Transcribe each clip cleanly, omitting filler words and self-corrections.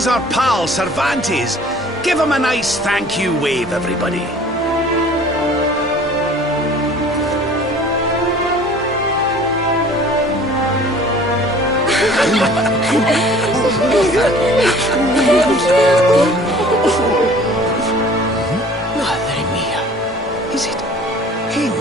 Here's our pal, Cervantes. Give him a nice thank you wave, everybody. Madre mía. Is it him?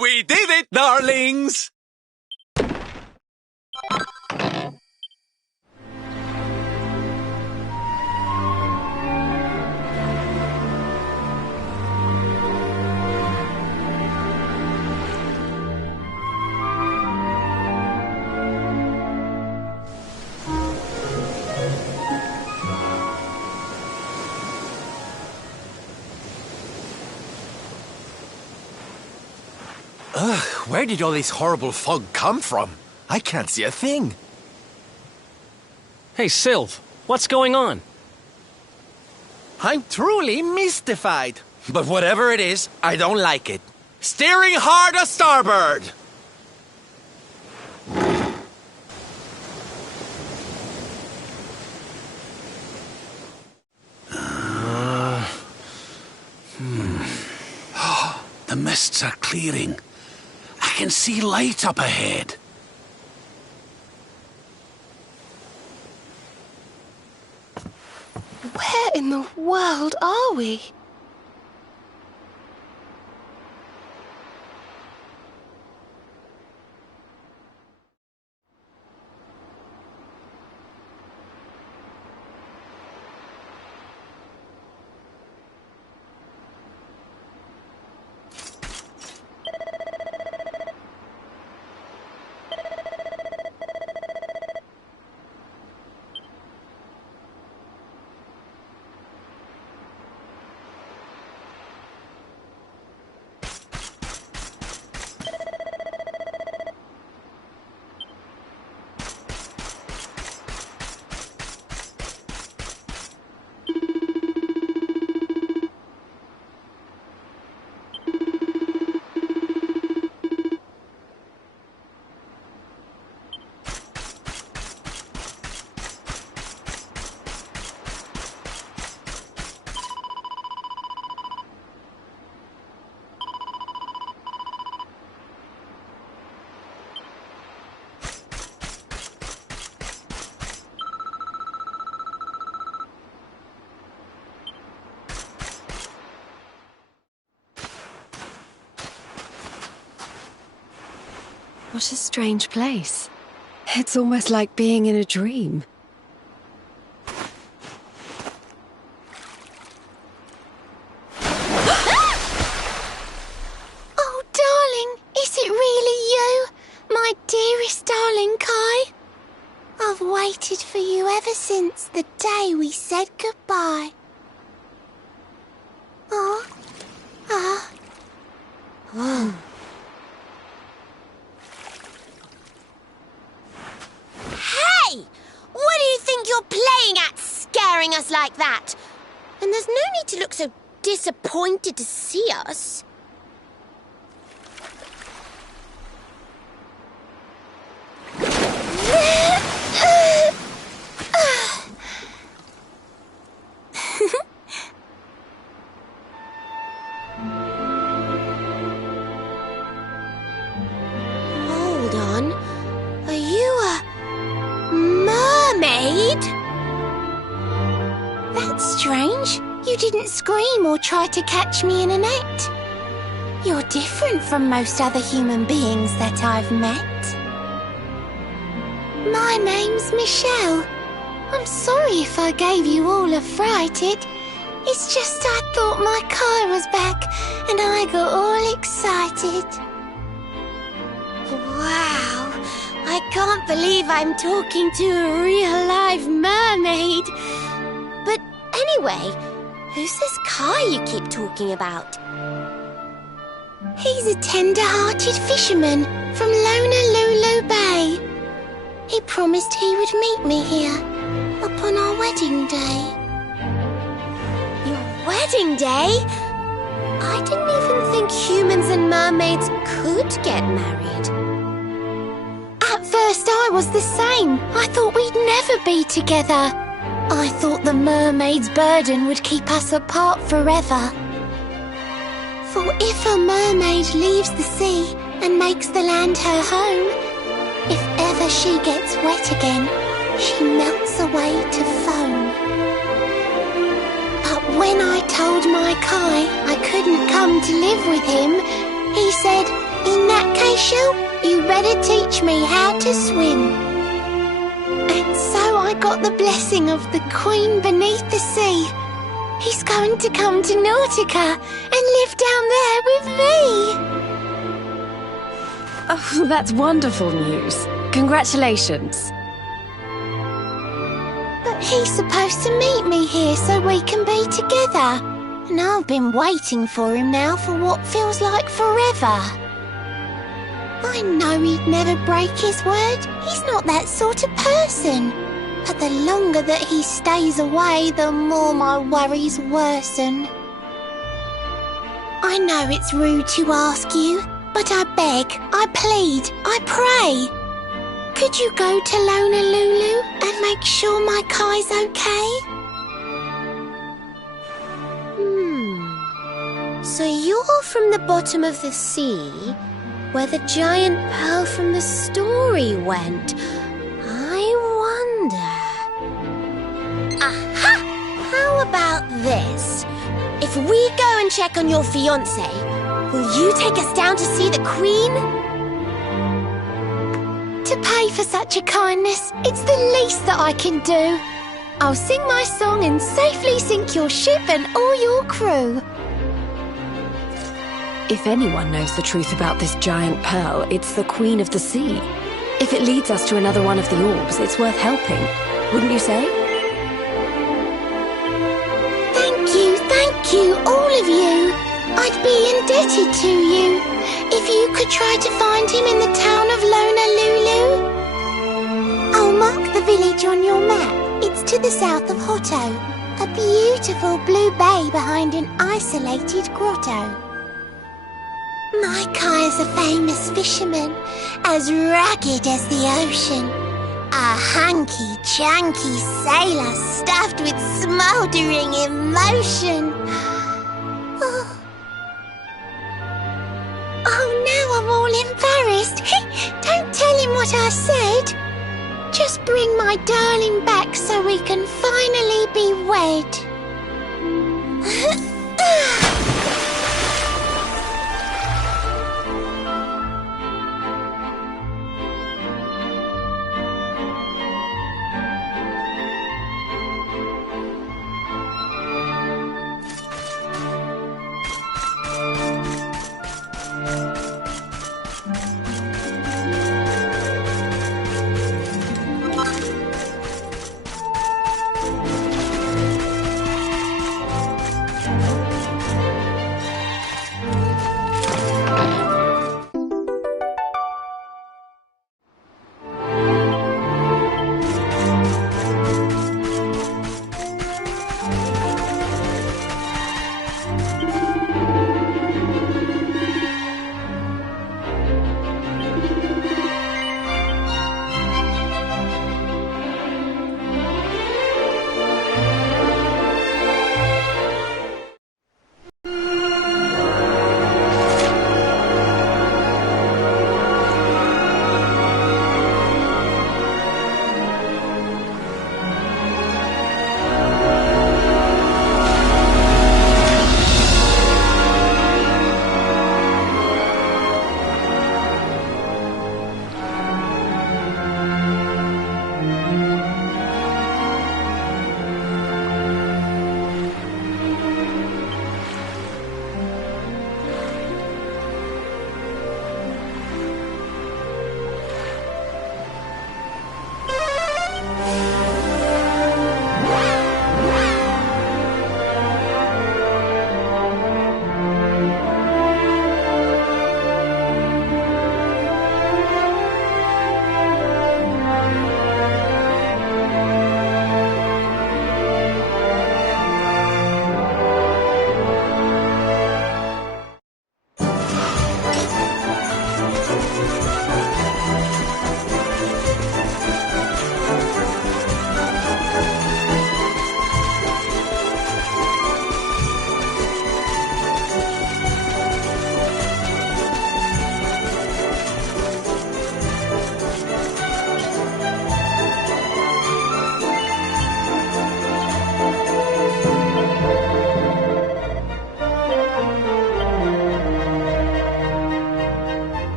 We did it, darlings! Ugh, where did all this horrible fog come from? I can't see a thing. Hey, Sylv, what's going on? I'm truly mystified. But whatever it is, I don't like it. Steering hard a starboard! The mists are clearing. I can see light up ahead. Where in the world are we? What a strange place. It's almost like being in a dream. Oh, darling, is it really you? My dearest darling Kai? I've waited for you ever since the day we said goodbye. Oh. Hey! What do you think you're playing at, scaring us like that? And there's no need to look so disappointed to see us. mermaid? That's strange. You didn't scream or try to catch me in a net. You're different from most other human beings that I've met. My name's Michelle. I'm sorry if I gave you all a fright. It's just I thought my car was back and I got all excited. Wow, I can't believe I'm talking to a real live mermaid. But anyway, who's this car you keep talking about? He's a tender-hearted fisherman from Honolulu Bay. He promised he would meet me here upon our wedding day. Your wedding day? I didn't even think humans and mermaids could get married. At first I was the same. I thought we'd never be together. I thought the mermaid's burden would keep us apart forever. For if a mermaid leaves the sea and makes the land her home, if ever she gets wet again, she melts away to foam. But when I told my Kai I couldn't come to live with him, he said, "In that case, Shell, you better teach me how to swim." And so I got the blessing of the Queen beneath the sea. He's going to come to Nautica and live down there with me. Oh, that's wonderful news. Congratulations. But he's supposed to meet me here so we can be together. And I've been waiting for him now for what feels like forever. I know he'd never break his word. He's not that sort of person. But the longer that he stays away, the more my worries worsen. I know it's rude to ask you, but I beg, I plead, I pray. Could you go to Honolulu and make sure my Kai's okay? So you're from the bottom of the sea, where the giant pearl from the story went. I wonder... Aha! How about this? If we go and check on your fiancé, will you take us down to see the Queen? To pay for such a kindness, it's the least that I can do. I'll sing my song and safely sink your ship and all your crew. If anyone knows the truth about this giant pearl, it's the Queen of the Sea. If it leads us to another one of the orbs, it's worth helping. Wouldn't you say? Thank you, all of you. I'd be indebted to you. If you could try to find him in the town of Honolulu. I'll mark the village on your map. It's to the south of Hotto. A beautiful blue bay behind an isolated grotto. My Kai is a famous fisherman, as rugged as the ocean. A hanky-chanky sailor stuffed with smouldering emotion. Oh, now I'm all embarrassed. Don't tell him what I said. Just bring my darling back so we can finally be wed.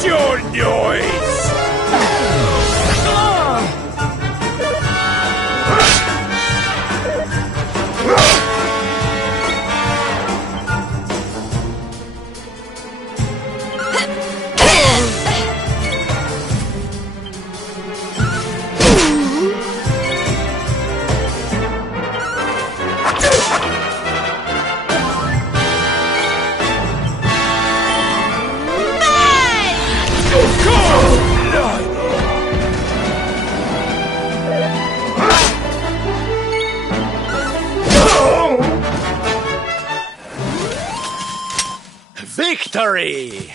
What's your noise? Victory!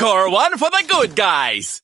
Score one for the good guys!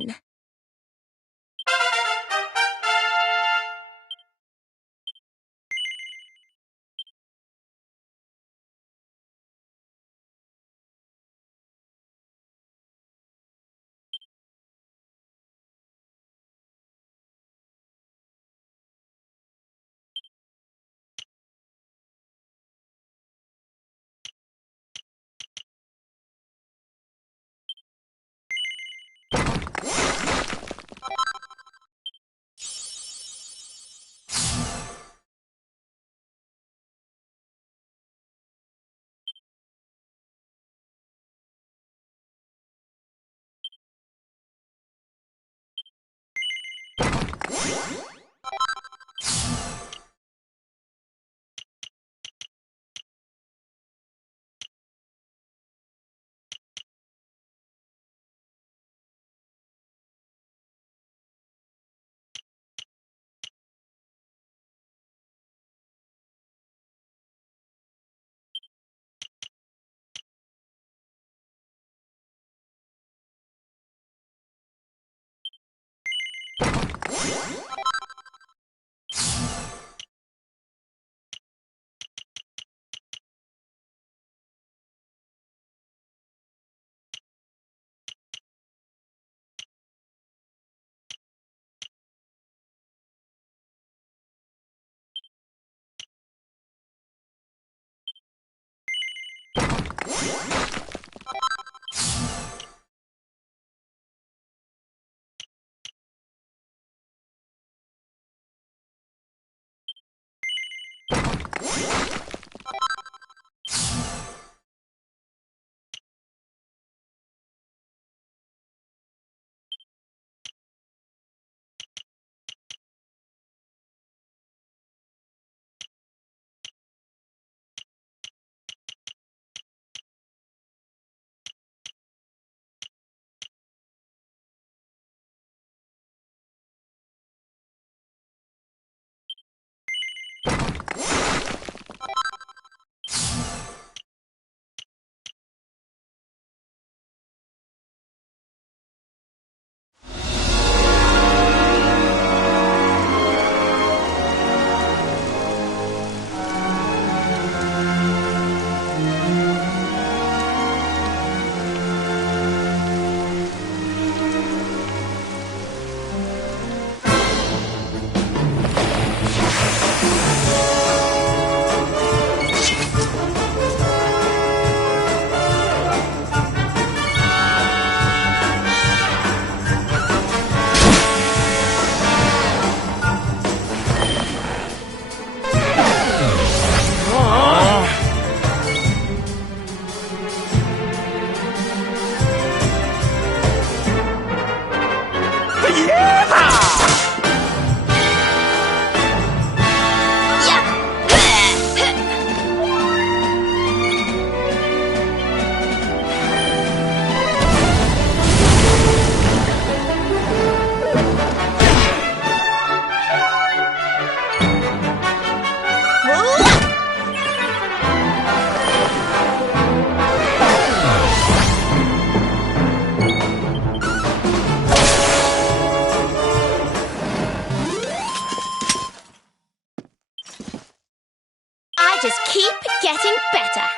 then. I just keep getting better.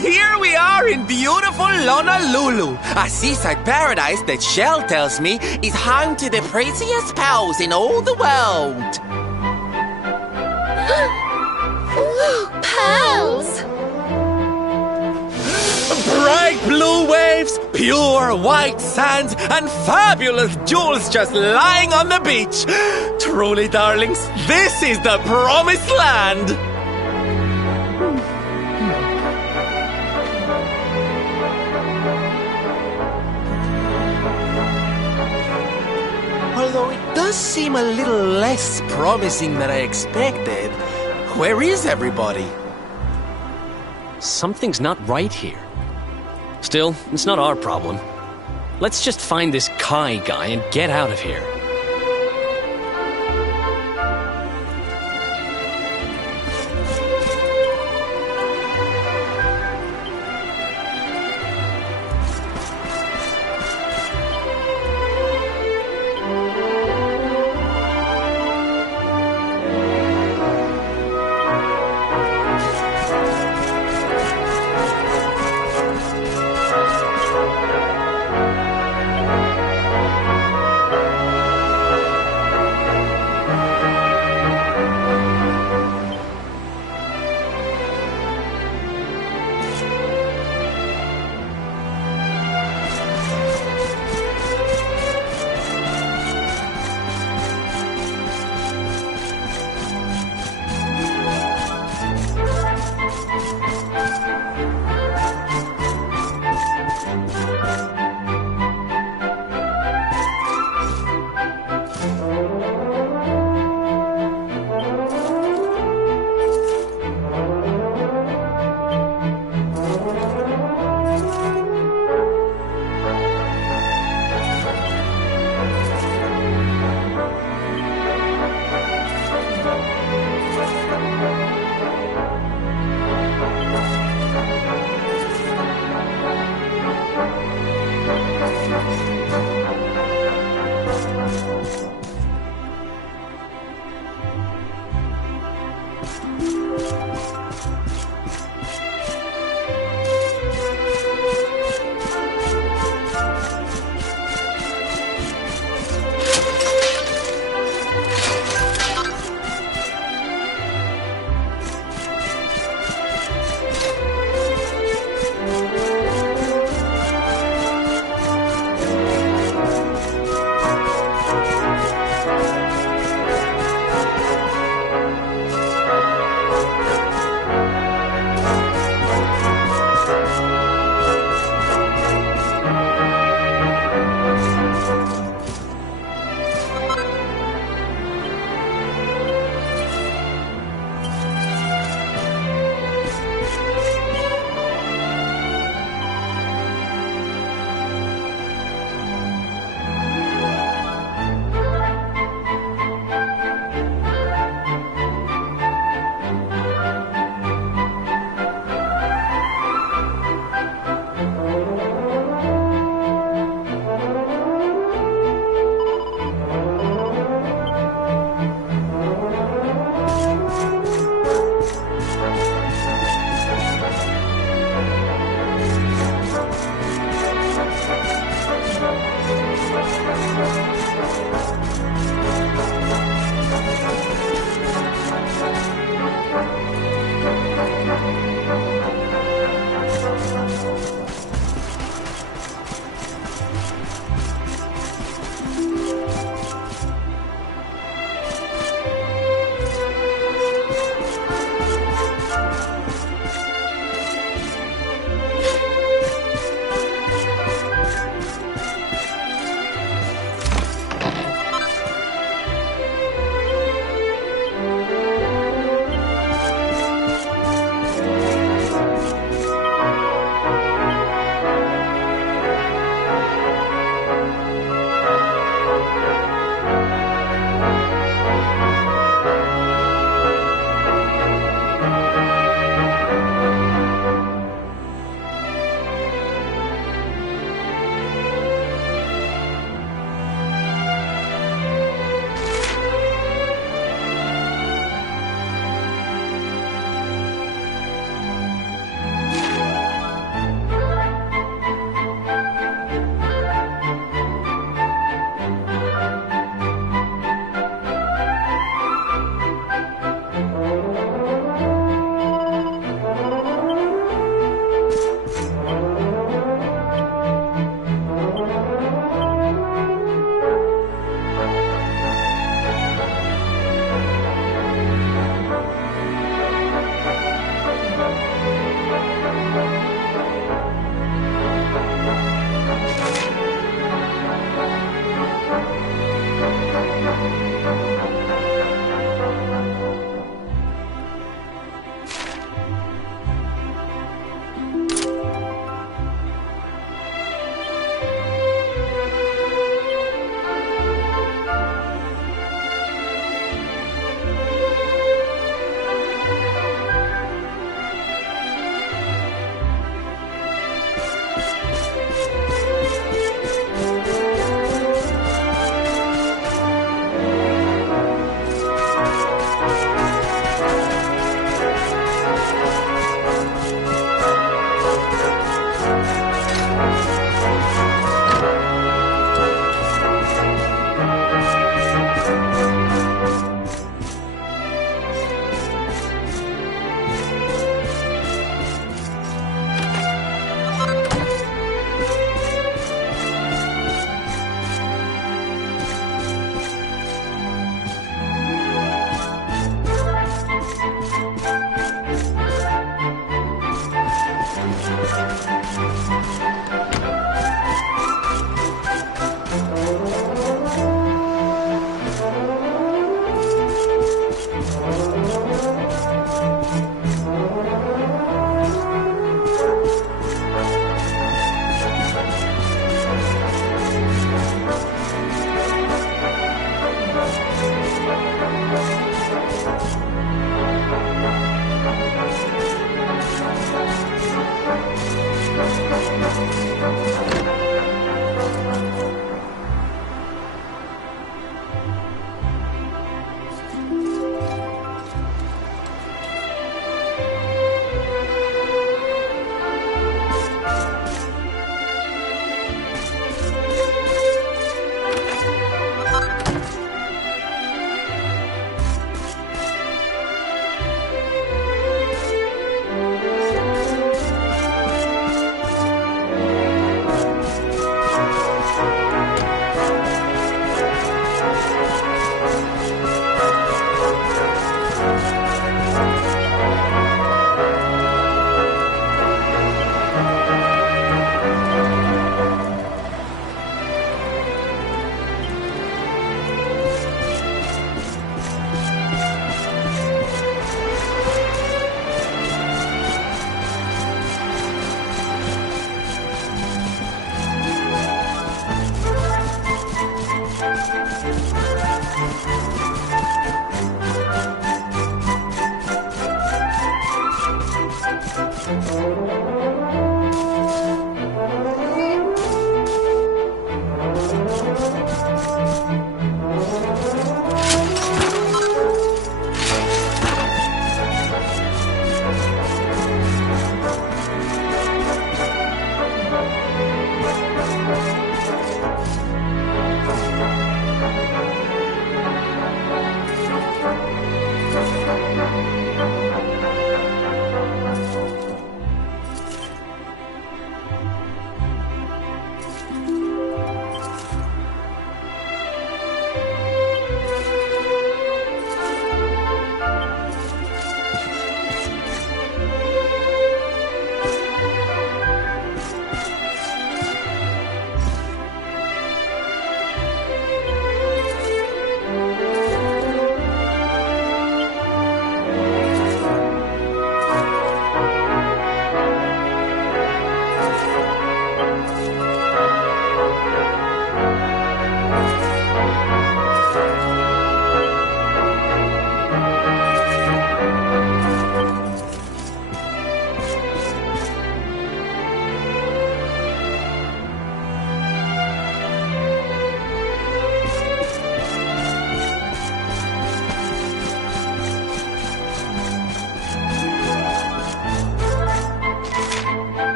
Here we are in beautiful Honolulu, a seaside paradise that Shell tells me is home to the prettiest pals in all the world. Pearls! Bright blue waves, pure white sands, and fabulous jewels just lying on the beach. Truly, darlings, this is the promised land. Although it does seem a little less promising than I expected. Where is everybody? Something's not right here. Still, it's not our problem. Let's just find this Kai guy and get out of here.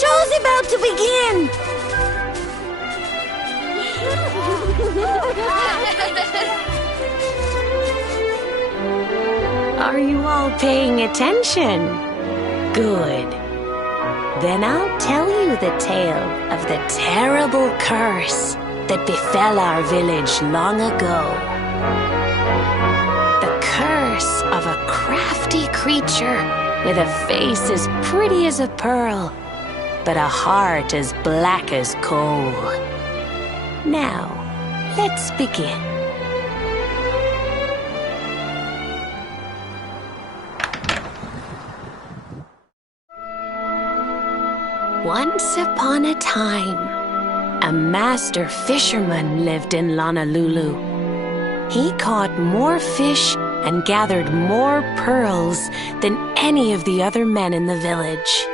show's about to begin! Are you all paying attention? Good. Then I'll tell you the tale of the terrible curse that befell our village long ago. The curse with a face as pretty as a pearl, but a heart as black as coal. Now, let's begin. Once upon a time, a master fisherman lived in Honolulu. He caught more fish and gathered more pearls than any of the other men in the village.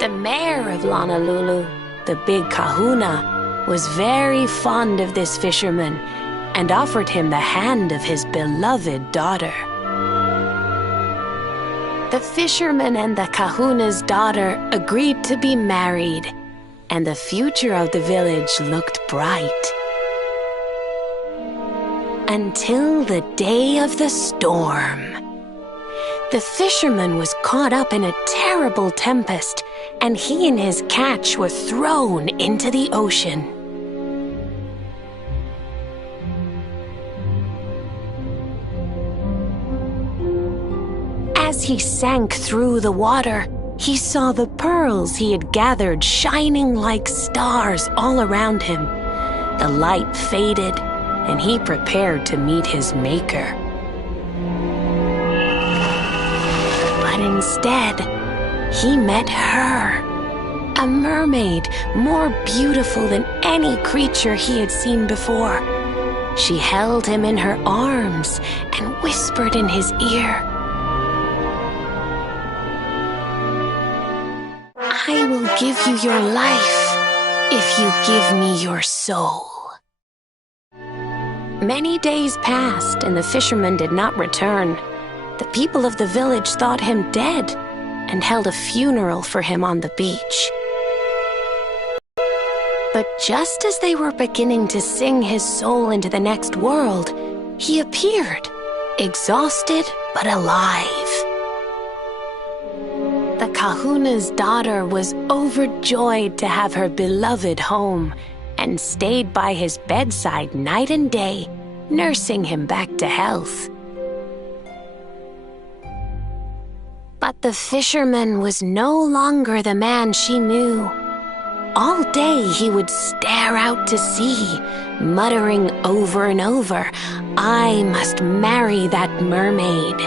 The mayor of Honolulu, the big kahuna, was very fond of this fisherman and offered him the hand of his beloved daughter. The fisherman and the kahuna's daughter agreed to be married, and the future of the village looked bright. Until the day of the storm. The fisherman was caught up in a terrible tempest, and he and his catch were thrown into the ocean. As he sank through the water, he saw the pearls he had gathered shining like stars all around him. The light faded, and he prepared to meet his maker. But instead, he met her, a mermaid more beautiful than any creature he had seen before. She held him in her arms and whispered in his ear, "I will give you your life if you give me your soul." Many days passed, and the fisherman did not return. The people of the village thought him dead and held a funeral for him on the beach. But just as they were beginning to sing his soul into the next world, he appeared, exhausted but alive. The kahuna's daughter was overjoyed to have her beloved home and stayed by his bedside night and day, nursing him back to health. But the fisherman was no longer the man she knew. All day he would stare out to sea, muttering over and over, "I must marry that mermaid."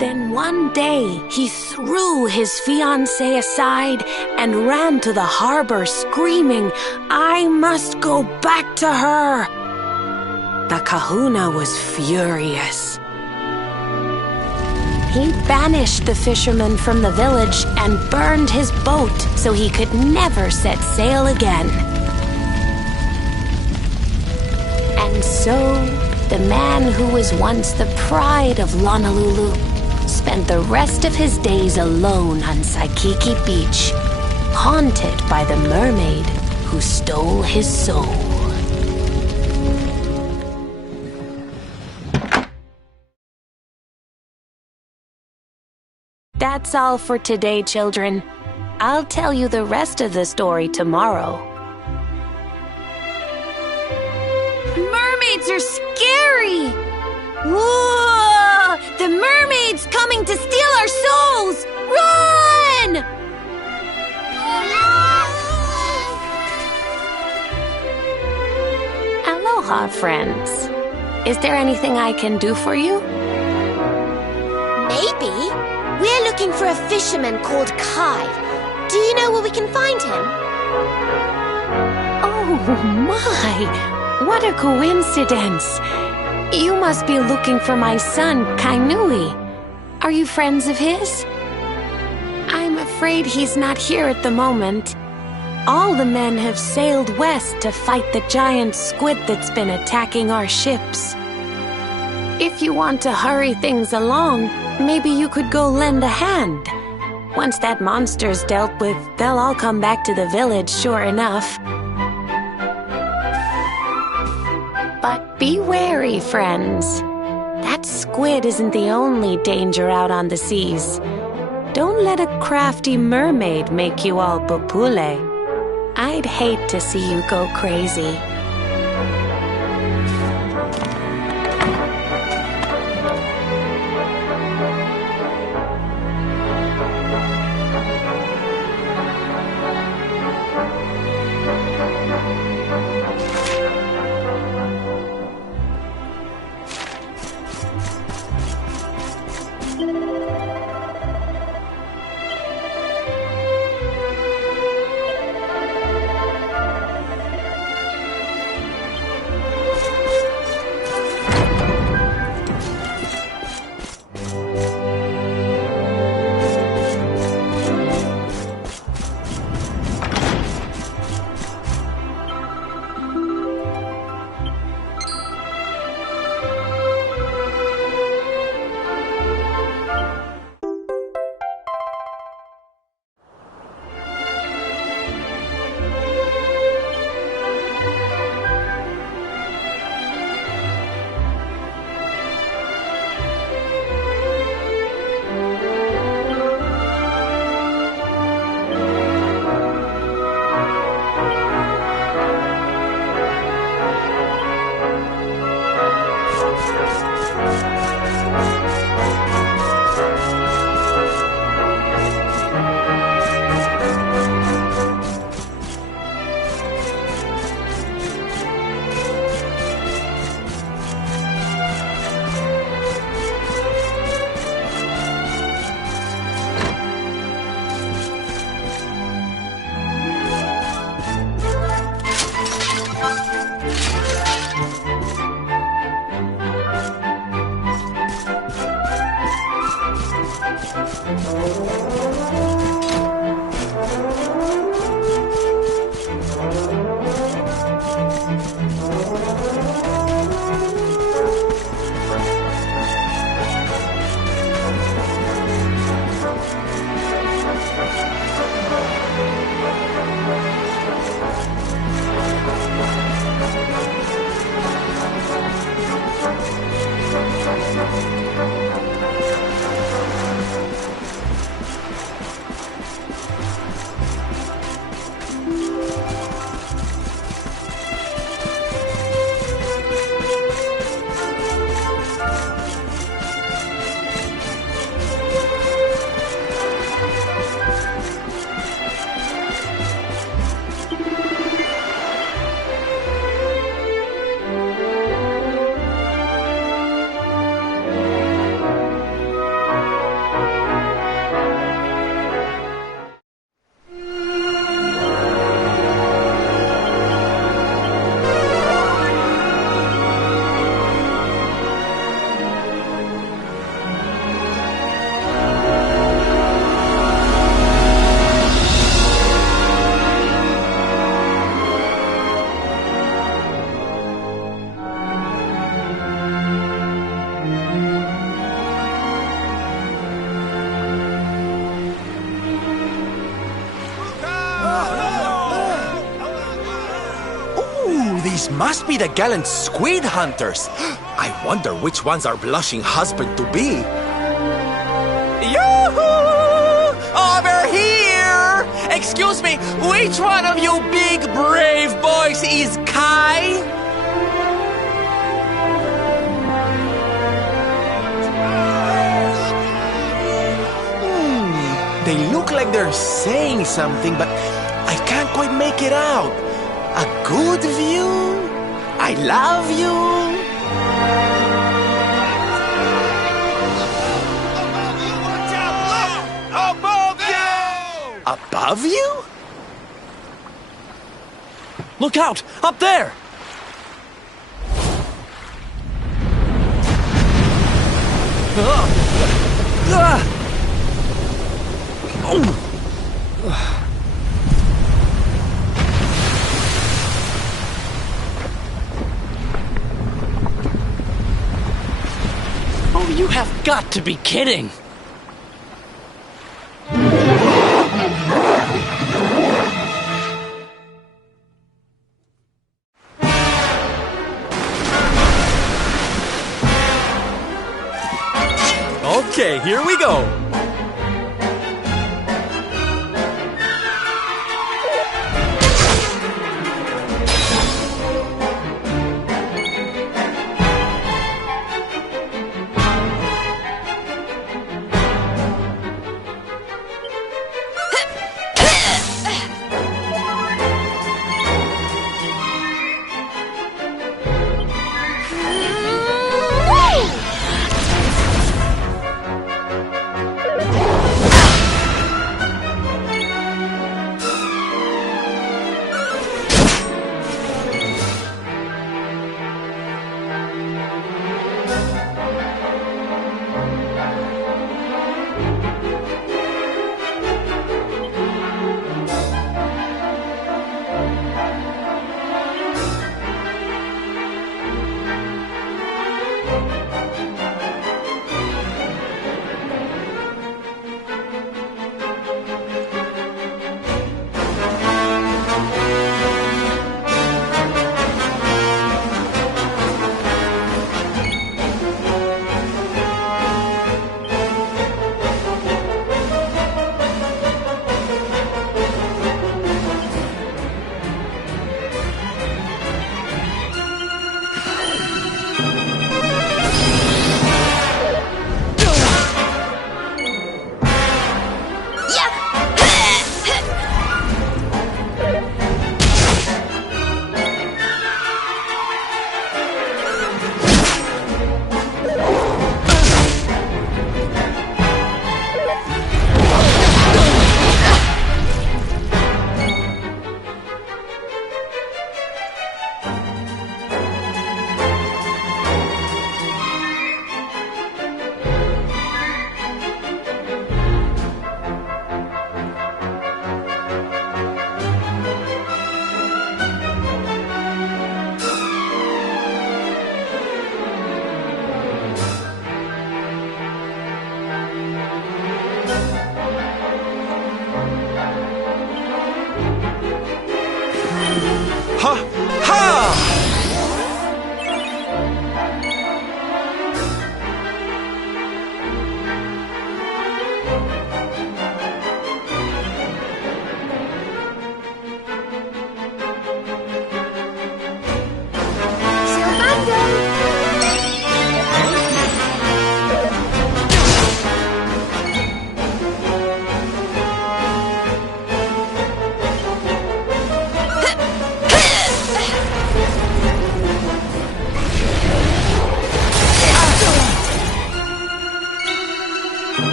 Then one day, he threw his fiancée aside and ran to the harbor screaming, "I must go back to her!" The kahuna was furious. He banished the fisherman from the village and burned his boat so he could never set sail again. And so, the man who was once the pride of Honolulu spent the rest of his days alone on Saikiki Beach, haunted by the mermaid who stole his soul. That's all for today, children. I'll tell you the rest of the story tomorrow. Mermaids are scary! Whoa! The mermaid's coming to steal our souls! Run! Aloha, friends. Is there anything I can do for you? Maybe. We're looking for a fisherman called Kai. Do you know where we can find him? Oh, my! What a coincidence! You must be looking for my son, Kainui. Are you friends of his? I'm afraid he's not here at the moment. All the men have sailed west to fight the giant squid that's been attacking our ships. If you want to hurry things along, maybe you could go lend a hand. Once that monster's dealt with, they'll all come back to the village, sure enough. But be wary, friends. That squid isn't the only danger out on the seas. Don't let a crafty mermaid make you all popule. I'd hate to see you go crazy. These must be the gallant squid hunters. I wonder which ones are blushing husband-to-be. Yoo-hoo! Over here! Excuse me, which one of you big brave boys is Kai? They look like they're saying something, but I can't quite make it out. A good view? I love you? Above you? Look out! Up there! Oh, you have got to be kidding! Okay, here we go.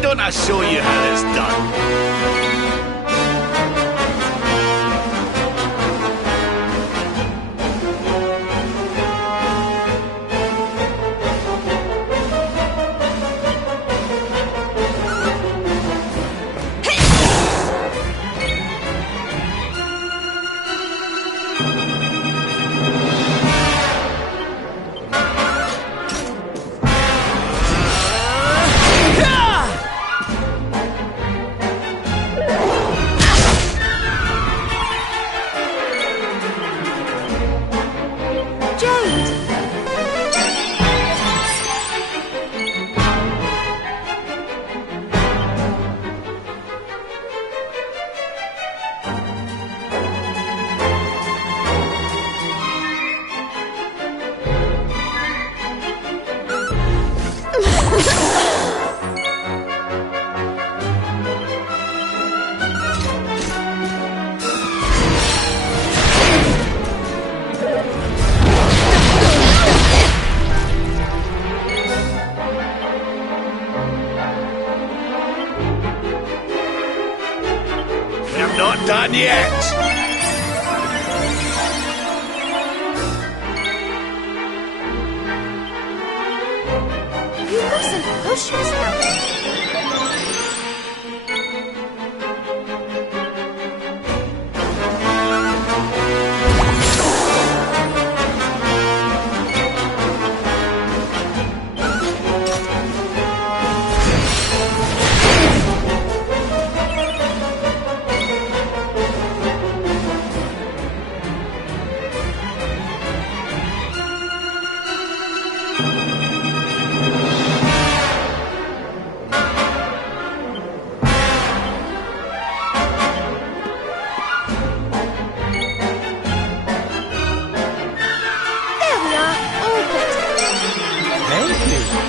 Why don't I show you how it's done? We're not done yet. You mustn't push yourself. There we are, all good. Thank you.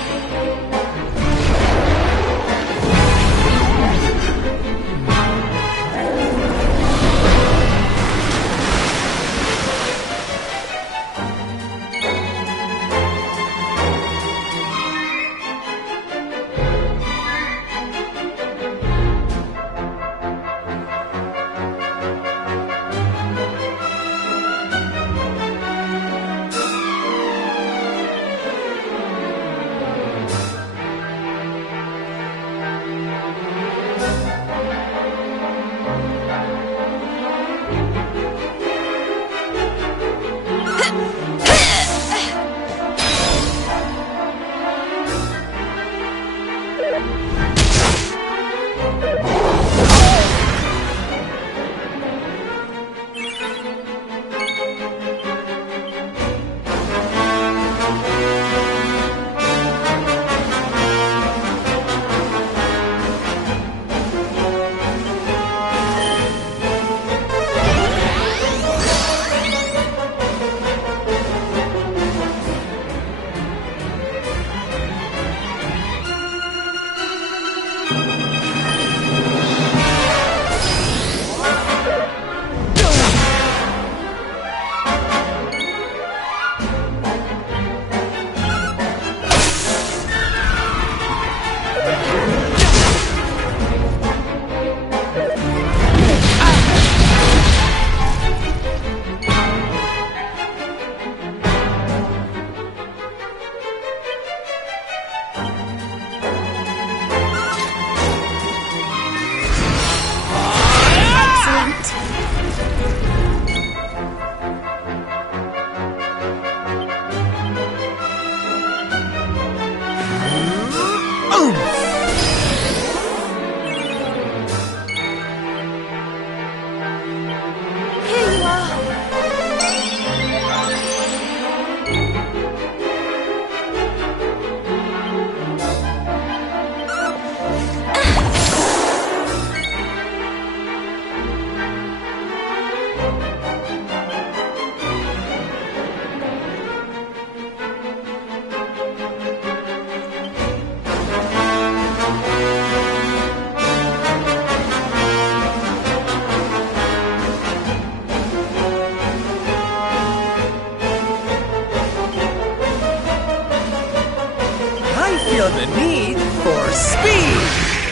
I feel the need for speed.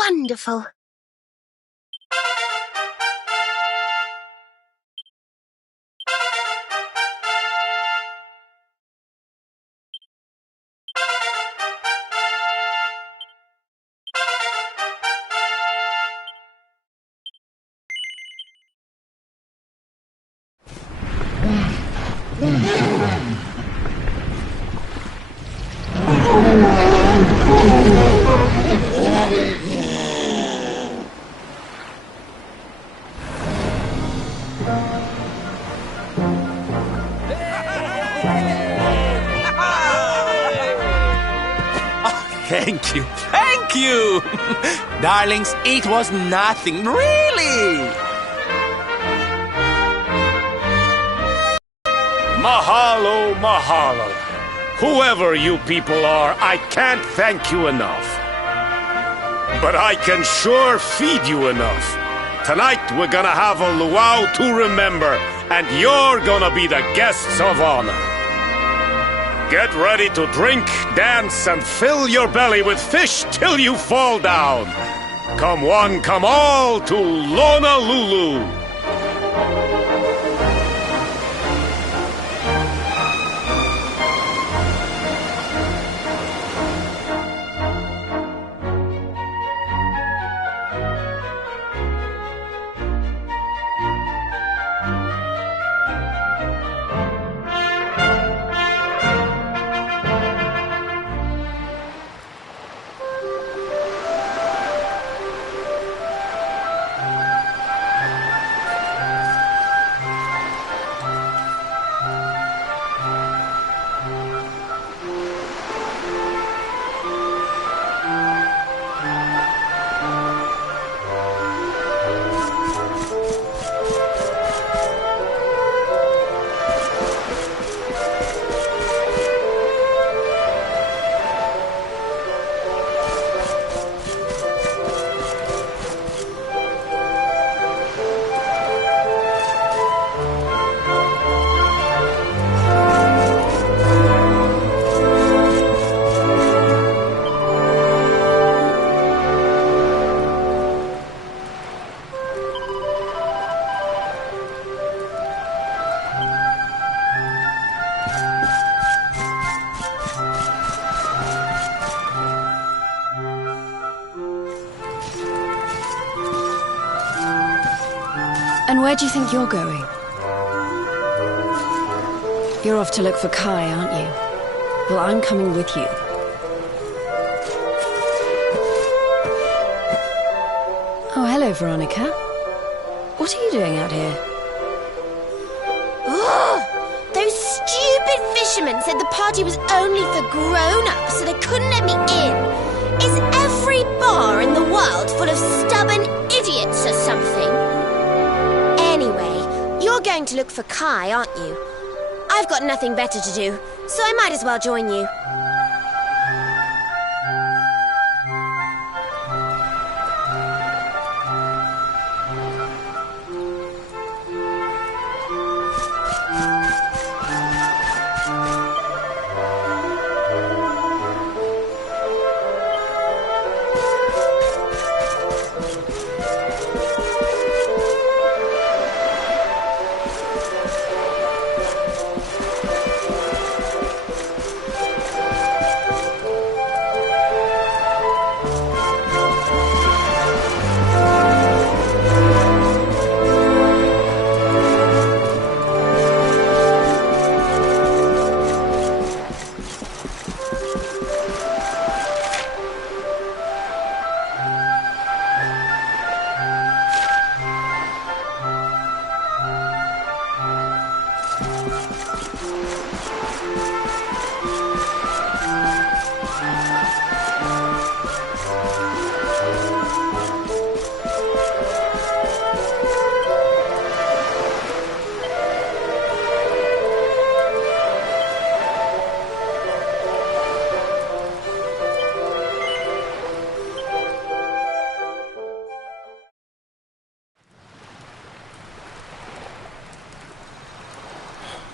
wonderful. Thank you, thank you! Darlings, it was nothing, really! Mahalo, mahalo. Whoever you people are, I can't thank you enough. But I can sure feed you enough. Tonight we're gonna have a luau to remember, and you're gonna be the guests of honor. Get ready to drink, dance, and fill your belly with fish till you fall down. Come one, come all to Honolulu. And where do you think you're going? You're off to look for Kai, aren't you? Well, I'm coming with you. Oh, hello, Veronica. What are you doing out here? Oh, those stupid fishermen said the party was only for grown-ups, so they couldn't let me in. Is every bar in the world full of stubborn idiots or something? Anyway, you're going to look for Kai, aren't you? I've got nothing better to do, so I might as well join you.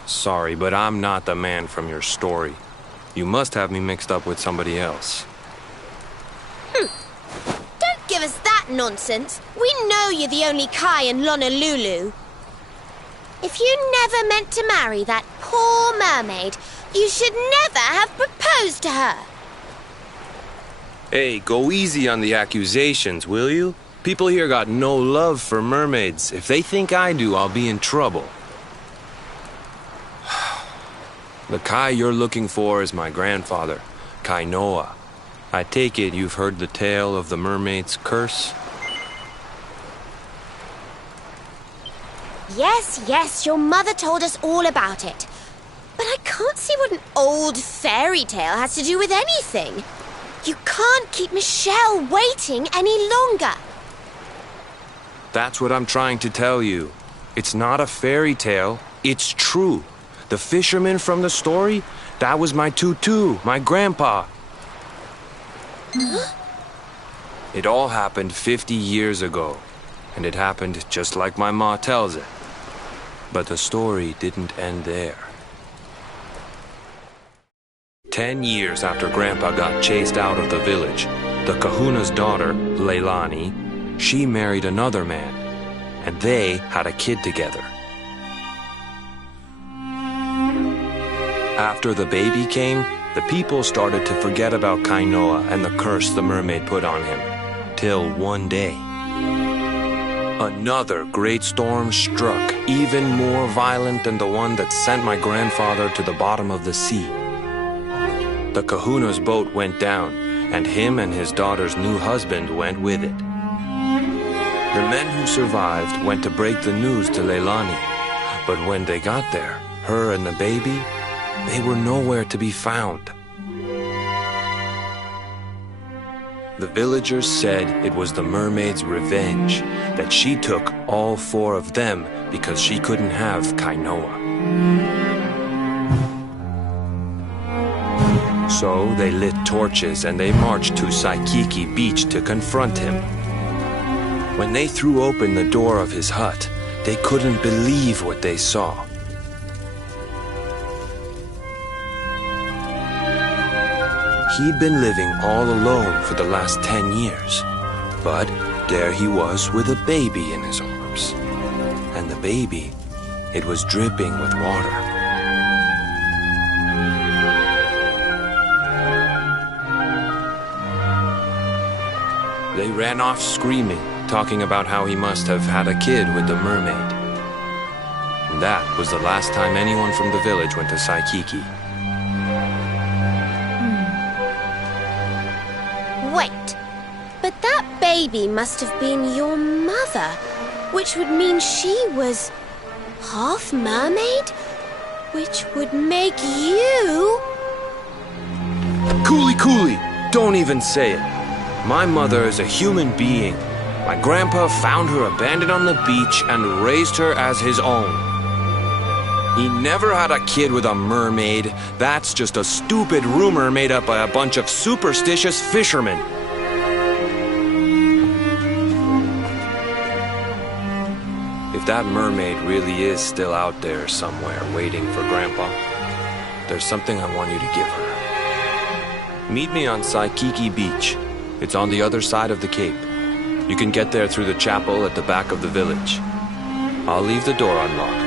Sorry, but I'm not the man from your story. You must have me mixed up with somebody else. Don't give us that nonsense. We know you're the only Kai in Honolulu. If you never meant to marry that poor mermaid, you should never have proposed to her. Hey, go easy on the accusations, will you? People here got no love for mermaids. If they think I do, I'll be in trouble. The Kai you're looking for is my grandfather, Kainoa. I take it you've heard the tale of the mermaid's curse? Yes, your mother told us all about it. But I can't see what an old fairy tale has to do with anything. You can't keep Michelle waiting any longer. That's what I'm trying to tell you. It's not a fairy tale, it's true. The fisherman from the story, that was my tutu, my grandpa. It all happened 50 years ago, and it happened just like my ma tells it. But the story didn't end there. 10 years after Grandpa got chased out of the village, the kahuna's daughter, Leilani, she married another man, and they had a kid together. After the baby came, the people started to forget about Kainoa and the curse the mermaid put on him. Till one day, another great storm struck, even more violent than the one that sent my grandfather to the bottom of the sea. The kahuna's boat went down, and him and his daughter's new husband went with it. The men who survived went to break the news to Leilani, but when they got there, her and the baby, they were nowhere to be found. The villagers said it was the mermaid's revenge, that she took all 4 of them because she couldn't have Kainoa. So they lit torches and they marched to Saikiki Beach to confront him. When they threw open the door of his hut, they couldn't believe what they saw. He'd been living all alone for the last 10 years, but there he was with a baby in his arms. And the baby, it was dripping with water. They ran off screaming, talking about how he must have had a kid with the mermaid. And that was the last time anyone from the village went to Saikiki. Wait, but that baby must have been your mother, which would mean she was half mermaid, which would make you... Cooley, don't even say it. My mother is a human being. My grandpa found her abandoned on the beach and raised her as his own. He never had a kid with a mermaid. That's just a stupid rumor made up by a bunch of superstitious fishermen. If that mermaid really is still out there somewhere waiting for Grandpa, there's something I want you to give her. Meet me on Saikiki Beach. It's on the other side of the cape. You can get there through the chapel at the back of the village. I'll leave the door unlocked.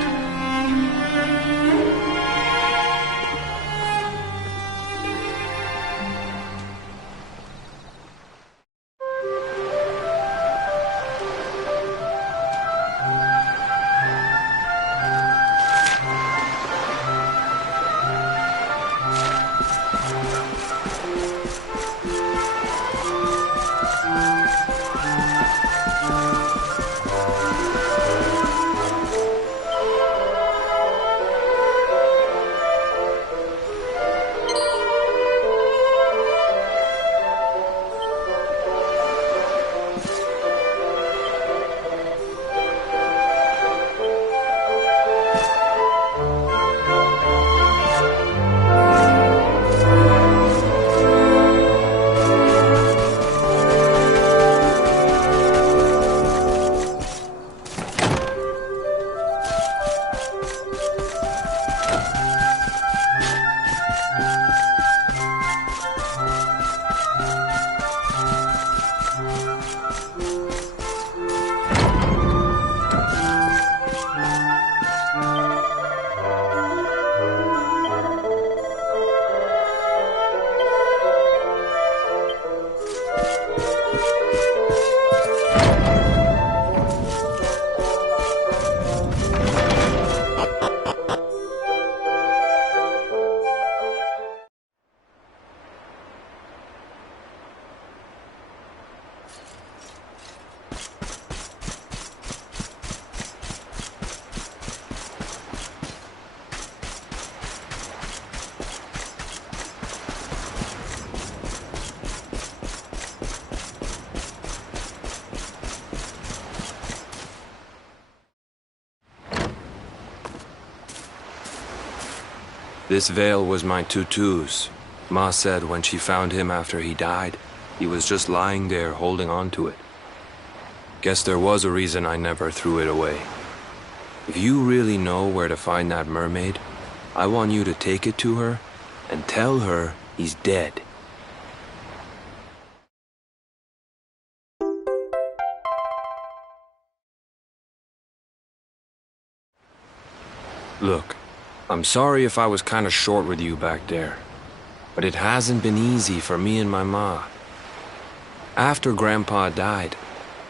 This veil was my tutu's. Ma said when she found him after he died, he was just lying there holding on to it. Guess there was a reason I never threw it away. If you really know where to find that mermaid, I want you to take it to her and tell her he's dead. Look, I'm sorry if I was kinda short with you back there, but it hasn't been easy for me and my ma. After Grandpa died,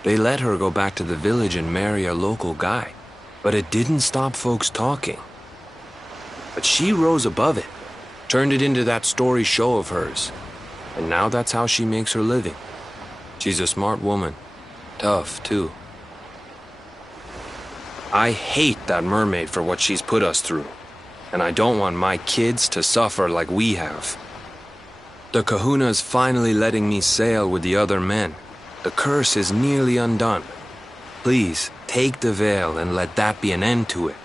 they let her go back to the village and marry a local guy, but it didn't stop folks talking. But she rose above it, turned it into that story show of hers, and now that's how she makes her living. She's a smart woman, tough too. I hate that mermaid for what she's put us through, and I don't want my kids to suffer like we have. The Kahuna's finally letting me sail with the other men. The curse is nearly undone. Please, take the veil and let that be an end to it.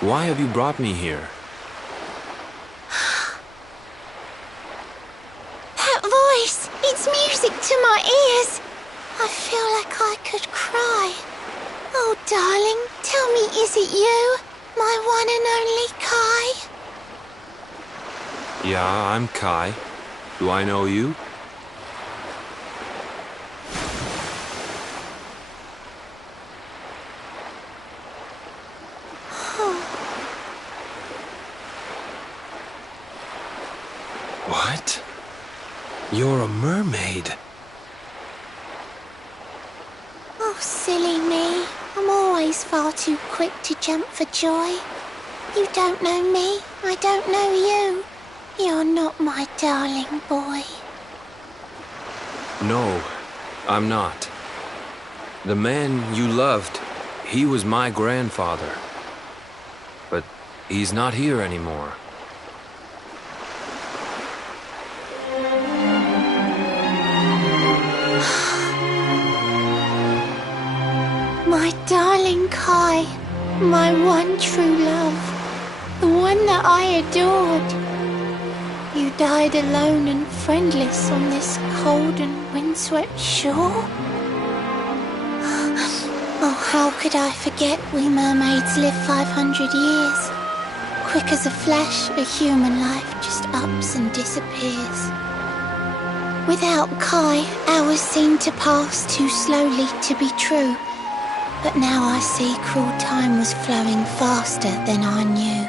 Why have you brought me here? That voice! It's music to my ears! I feel like I could cry. Oh, darling, tell me, is it you? My one and only Kai? Yeah, I'm Kai. Do I know you? What? You're a mermaid. Oh, silly me. I'm always far too quick to jump for joy. You don't know me, I don't know you. You're not my darling boy. No, I'm not. The man you loved, he was my grandfather. But he's not here anymore. My darling Kai, my one true love, the one that I adored. You died alone and friendless on this cold and windswept shore. Oh, how could I forget we mermaids live 500 years? Quick as a flash, a human life just ups and disappears. Without Kai, hours seem to pass too slowly to be true. But now I see cruel time was flowing faster than I knew.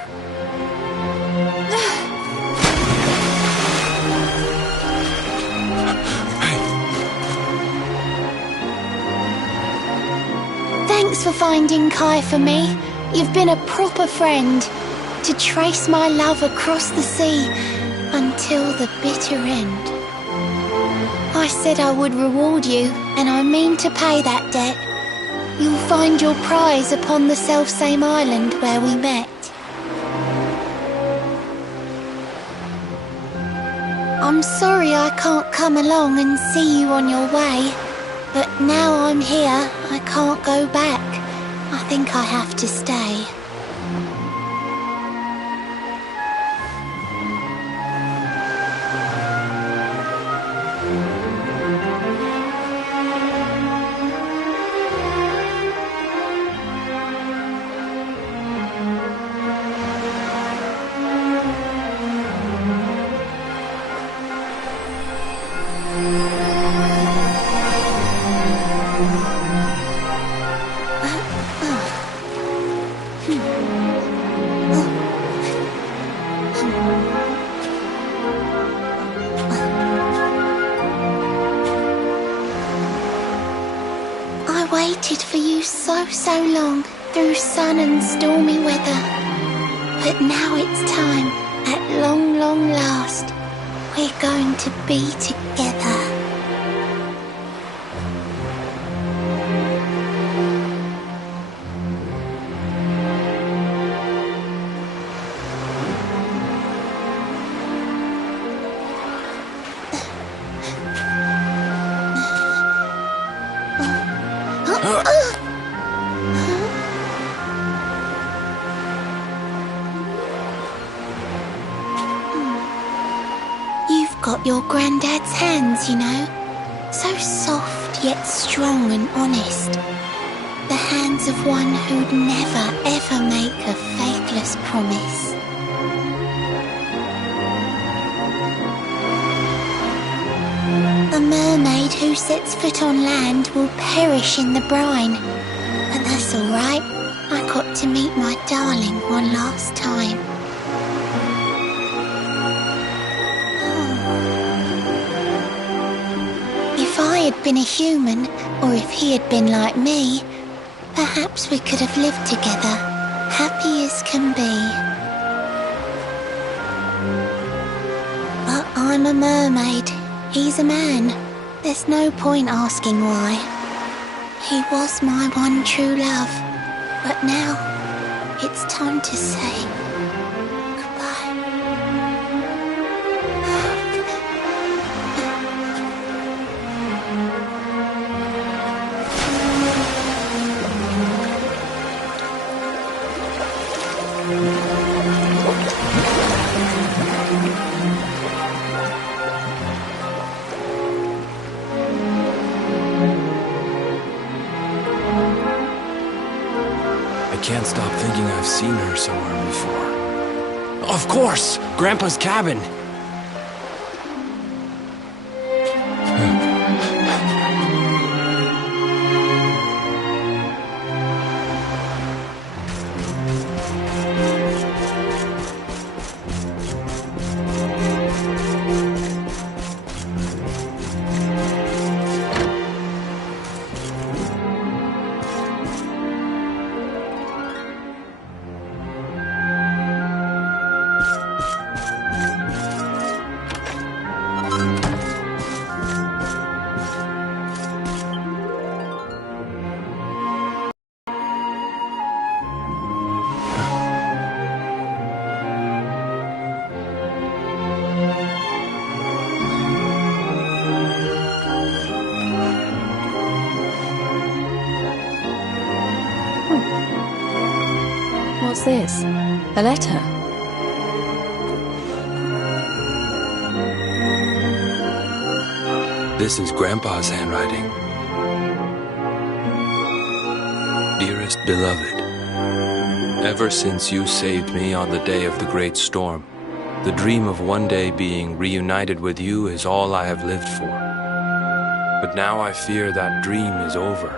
Thanks for finding Kai for me. You've been a proper friend. To trace my love across the sea until the bitter end. I said I would reward you, and I mean to pay that debt. You'll find your prize upon the selfsame island where we met. I'm sorry I can't come along and see you on your way, but now I'm here, I can't go back. I think I have to stay. I waited for you so long, through sun and stormy weather. But now it's time, at long last, we're going to be together. You've got your granddad's hands, you know. So soft yet strong and honest. The hands of one who'd never ever make a faithless promise. A mermaid who sets foot on land will perish in the brine. But that's all right. I got to meet my darling one last time. If I had been a human, or if he had been like me, perhaps we could have lived together, happy as can be. But I'm a mermaid. He's a man. There's no point asking why. He was my one true love. But now, it's time to say goodbye. I can't stop thinking I've seen her somewhere before. Of course! Grandpa's cabin! What's this? A letter? This is Grandpa's handwriting. Dearest beloved, ever since you saved me on the day of the great storm, the dream of one day being reunited with you is all I have lived for. But now I fear that dream is over.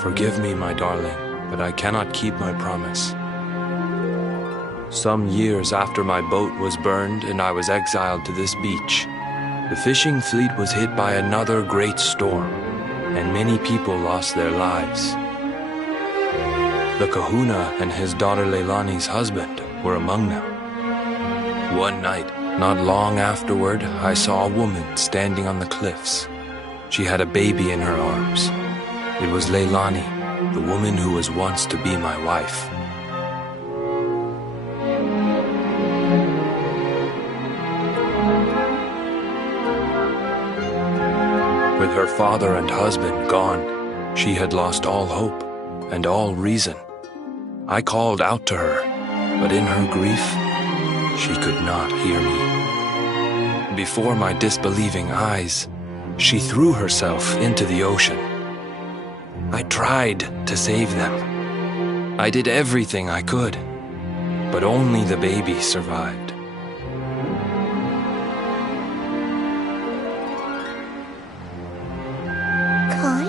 Forgive me, my darling, but I cannot keep my promise. Some years after my boat was burned and I was exiled to this beach, the fishing fleet was hit by another great storm, and many people lost their lives. The kahuna and his daughter Leilani's husband were among them. One night, Not long afterward, I saw a woman standing on the cliffs. She had a baby in her arms. It was Leilani, the woman who was once to be my wife. With her father and husband gone, she had lost all hope and all reason. I called out to her, but in her grief, she could not hear me. Before my disbelieving eyes, she threw herself into the ocean. I tried to save them. I did everything I could, but only the baby survived. Kai?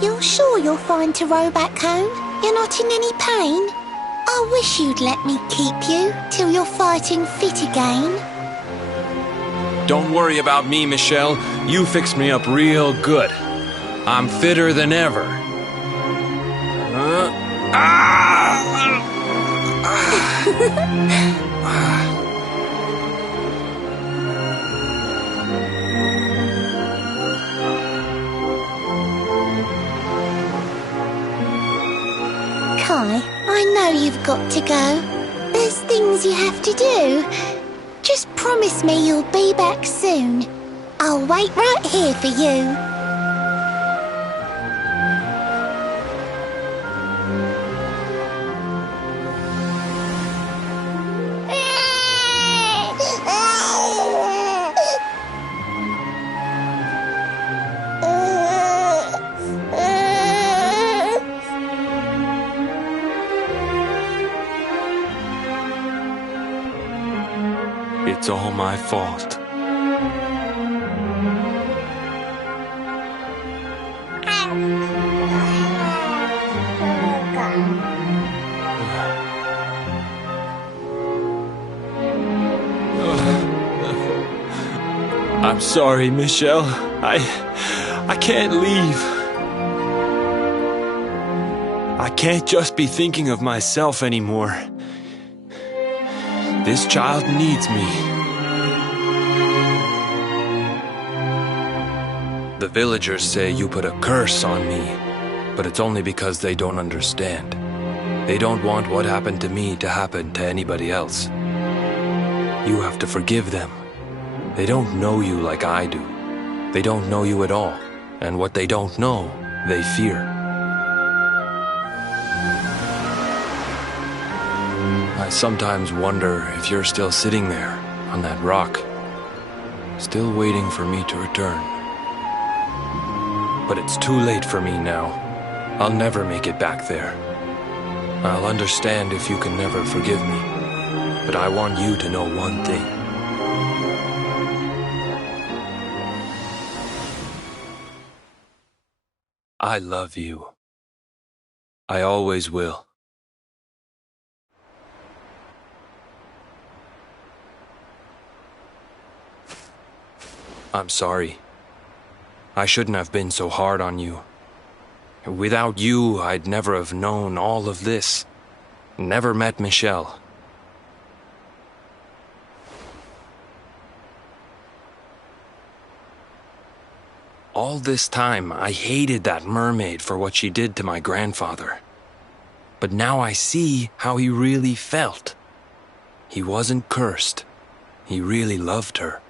You're sure you're fine to row back home? You're not in any pain? I wish you'd let me keep you till you're fighting fit again. Don't worry about me, Michelle. You fixed me up real good. I'm fitter than ever. Kai, I know you've got to go. There's things you have to do. Just promise me you'll be back soon. I'll wait right here for you. It's all my fault. I'm sorry, Michelle. I can't leave. I can't just be thinking of myself anymore. This child needs me. The villagers say you put a curse on me, but it's only because they don't understand. They don't want what happened to me to happen to anybody else. You have to forgive them. They don't know you like I do. They don't know you at all, and what they don't know, they fear. I sometimes wonder if you're still sitting there, on that rock, still waiting for me to return. But it's too late for me now. I'll never make it back there. I'll understand if you can never forgive me, but I want you to know one thing. I love you. I always will. I'm sorry. I shouldn't have been so hard on you. Without you, I'd never have known all of this. Never met Michelle. All this time, I hated that mermaid for what she did to my grandfather. But now I see how he really felt. He wasn't cursed. He really loved her.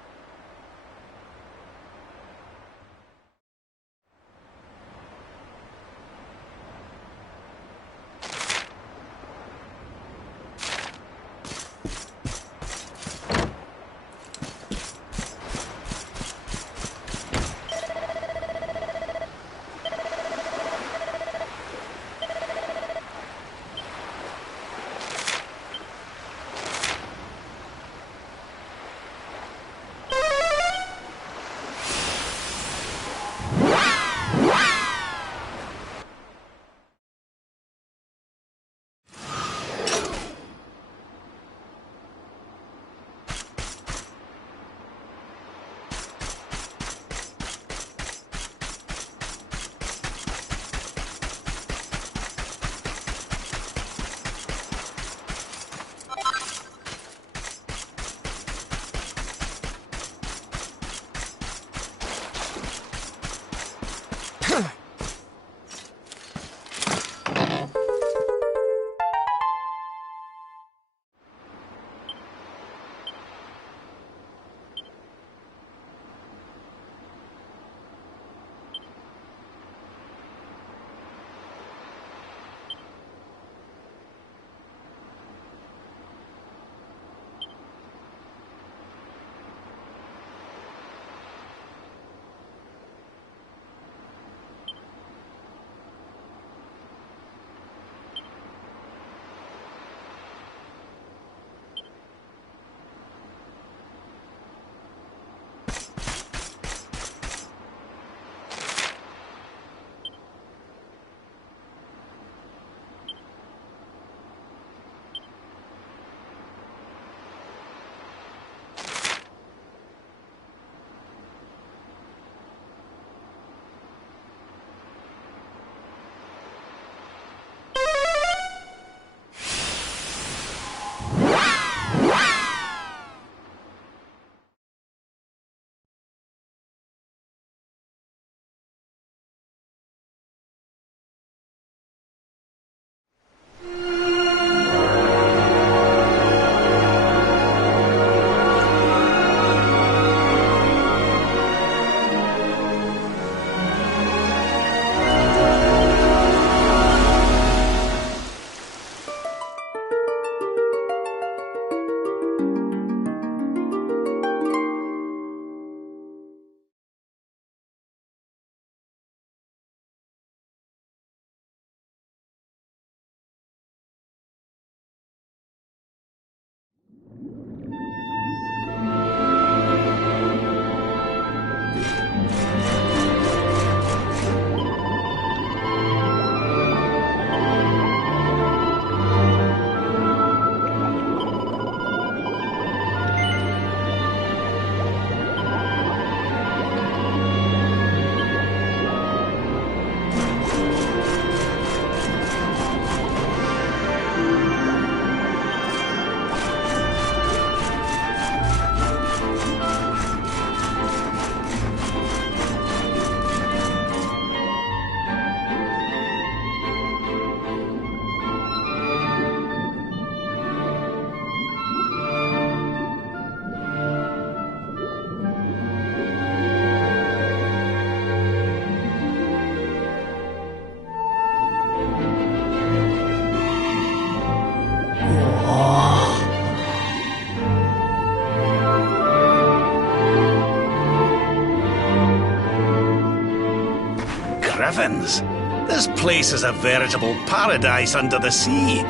griffins. This place is a veritable paradise under the sea.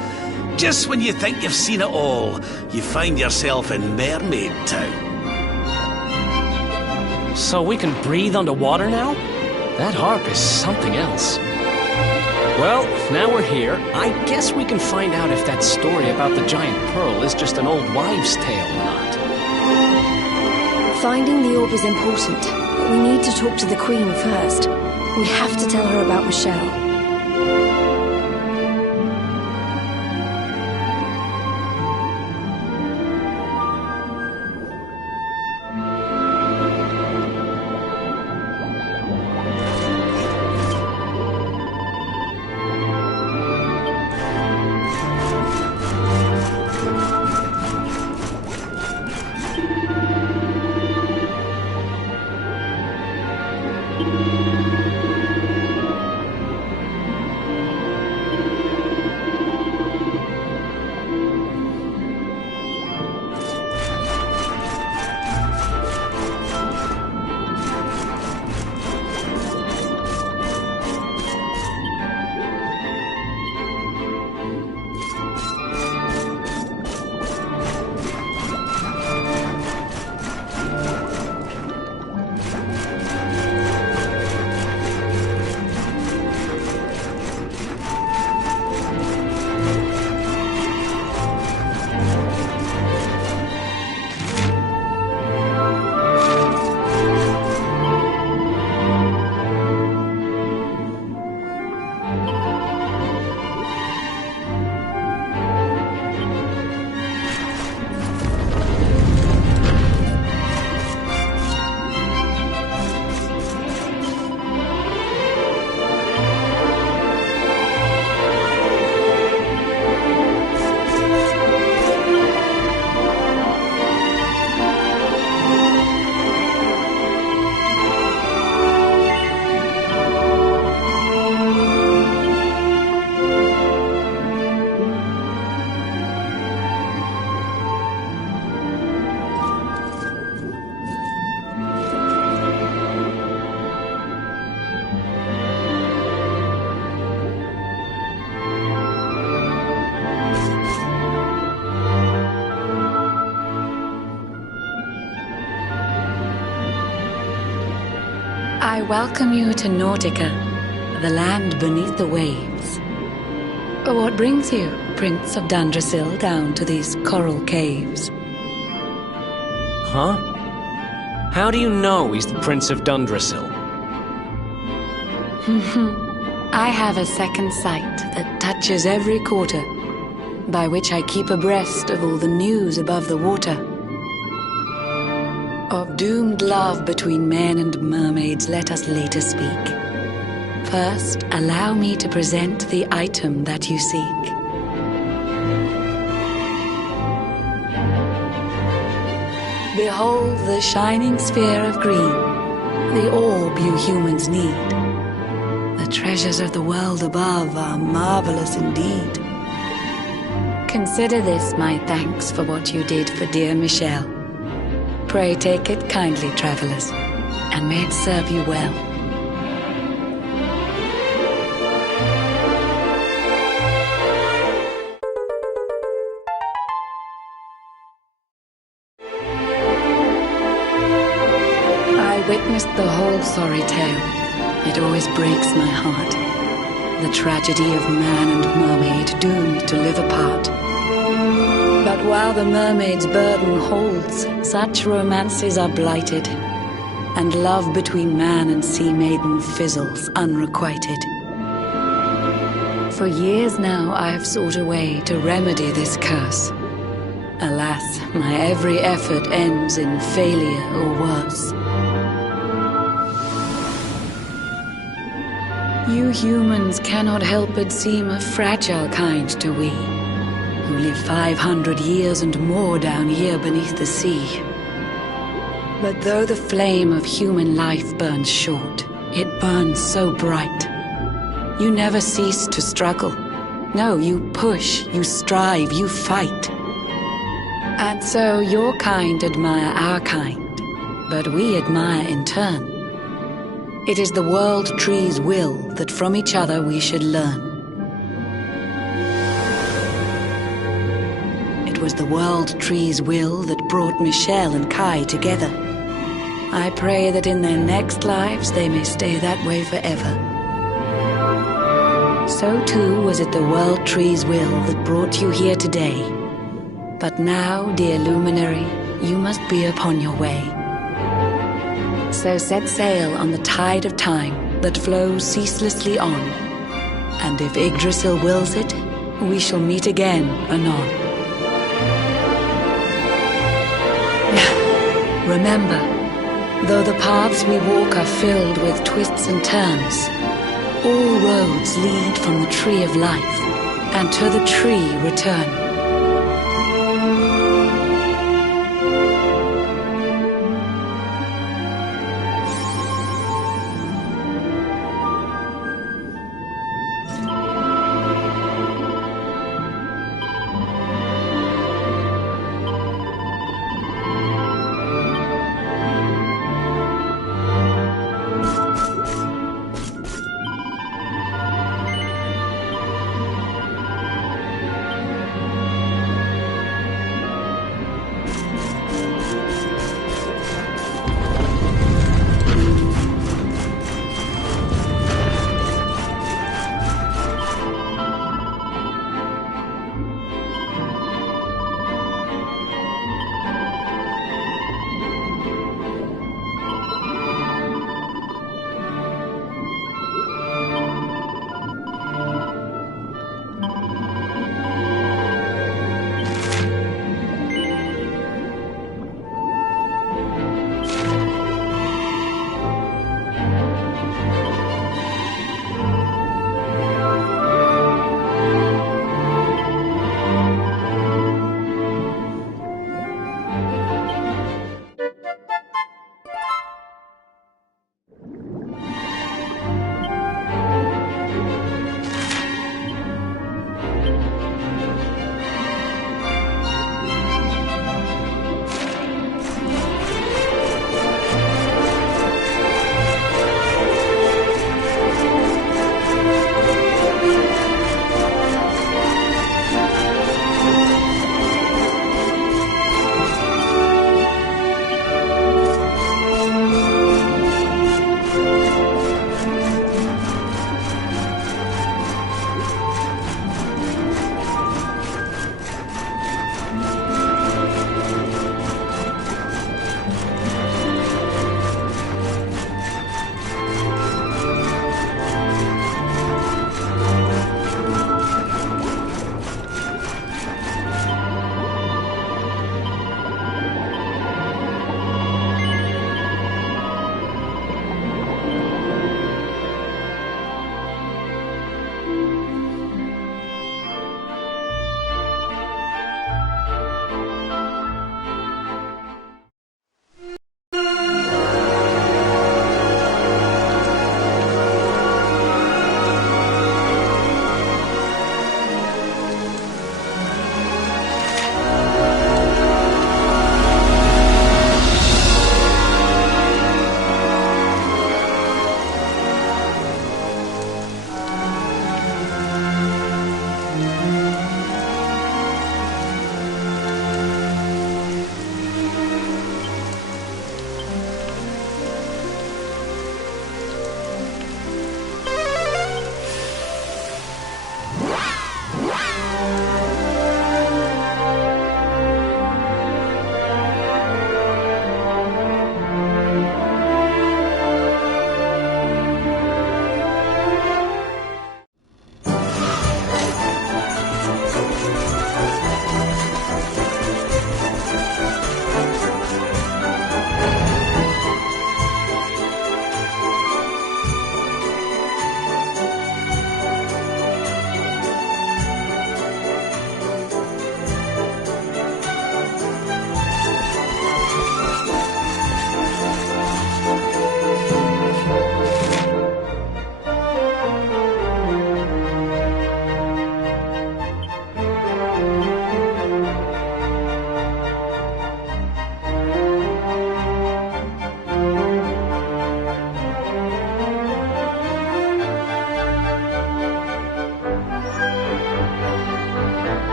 Just when you think you've seen it all, you find yourself in Mermaid Town. So we can breathe underwater now? That harp is something else. Well, now we're here. I guess we can find out if that story about the giant pearl is just an old wives' tale or not. Finding the orb is important, but we need to talk to the Queen first. We have to tell her about Michelle. I welcome you to Nautica, the land beneath the waves. What brings you, Prince of Dundrasil, down to these coral caves? Huh? How do you know he's the Prince of Dundrasil? I have a second sight that touches every quarter, by which I keep abreast of all the news above the water. Of doomed love between men and mermaids, let us later speak. First, allow me to present the item that you seek. Behold the shining sphere of green, the orb you humans need. The treasures of the world above are marvelous indeed. Consider this my thanks for what you did for dear Michelle. Pray take it kindly, travelers, and may it serve you well. I witnessed the whole sorry tale. It always breaks my heart. The tragedy of man and mermaid doomed to live apart. But while the mermaid's burden holds, such romances are blighted, and love between man and sea maiden fizzles unrequited. For years now I have sought a way to remedy this curse. Alas, my every effort ends in failure or worse. You humans cannot help but seem a fragile kind to we, who live 500 years and more down here beneath the sea. But though the flame of human life burns short, it burns so bright. You never cease to struggle. No, you push, you strive, you fight. And so your kind admire our kind, but we admire in turn. It is the World Tree's will that from each other we should learn. It was the World Tree's will that brought Michelle and Kai together. I pray that in their next lives they may stay that way forever. So too was it the World Tree's will that brought you here today. But now, dear Luminary, you must be upon your way. So set sail on the tide of time that flows ceaselessly on. And if Yggdrasil wills it, we shall meet again anon. Remember, though the paths we walk are filled with twists and turns, all roads lead from the Tree of Life, and to the tree return.